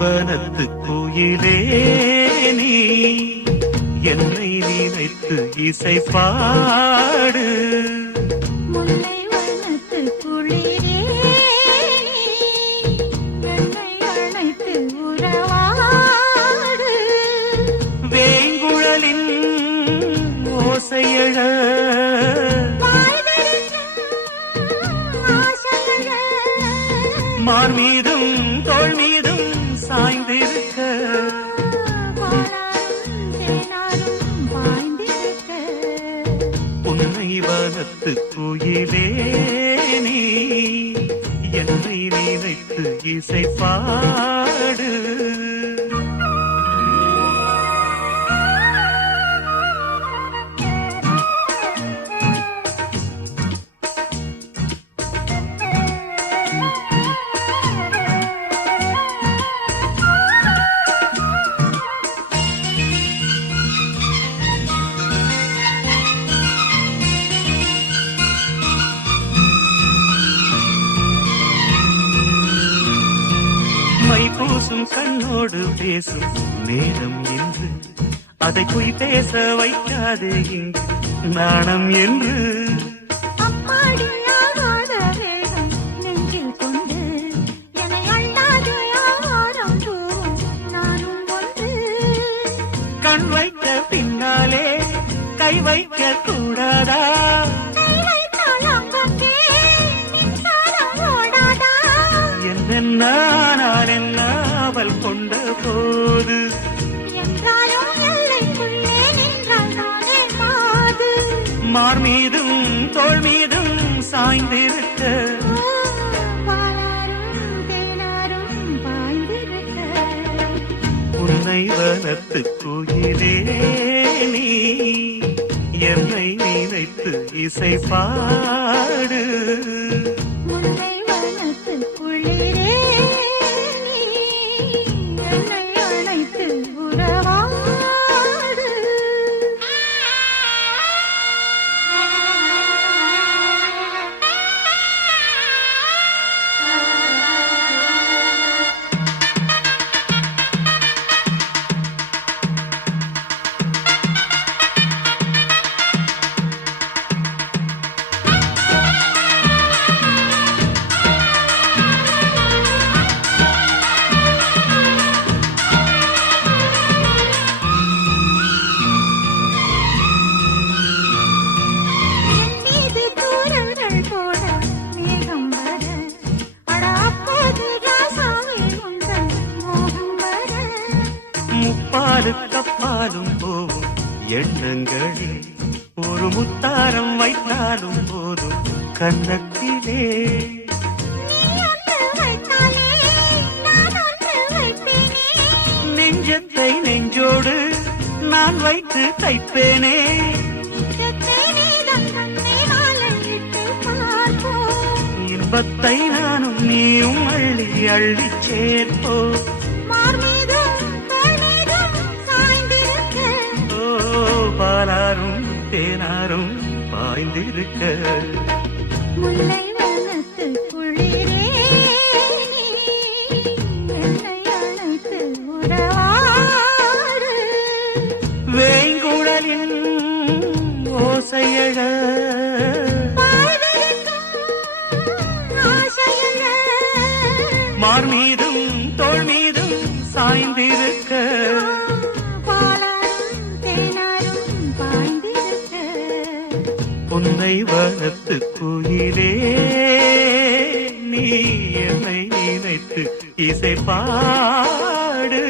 வனத்து கோயிலே நீ என்னை நினைத்து இசை பாடு. முல்லை வனத்து குளிரே என்னை அழைத்து உறவாடு. வேங்குழலின் ஓசையழ மார் மீதும் தோள் மீதும் சாய்ந்திருக்க உன்னை வனத்து கோயிலே நீ என்னை நினைத்து இசை பாடு. பூசும் கண்ணோடு பேசும் நேரம் என்று அதை போய் பேச வைக்காதே இங்கு நாணம் என்று. கண் வைக்க பின்னாலே கை வைக்க கூடாதா? நான் என்ன அவள் கொண்ட போது மார் மீதும் தோள் மீதும் சாய்ந்திருக்க உன்னை வனத்து கோயிலே நீ என்னை நினைத்து இசை பாடு. கப்பாலும் போகும் எண்ணங்களில் ஒரு முத்தாரம் வைத்தாலும் போதும் கண்ணத்திலே. நெஞ்சத்தை நெஞ்சோடு நான் வைத்து தைப்பேனே. இன்பத்தை நானும் நீயும் அள்ளி அள்ளி சேர்ப்போ. பாலாரும் தேனாரும் பாய்ந்திருக்க முல்லை வனத்து குளிரே என்னை அழைத்து உறவாடு. வேங்குழலின் ஓசையழ மார் மீதும் தோள் மீதும் சாய்ந்திருக்க உன்னை வனத்து கோயிலே நீ என்னை நினைத்து இசை பாடு.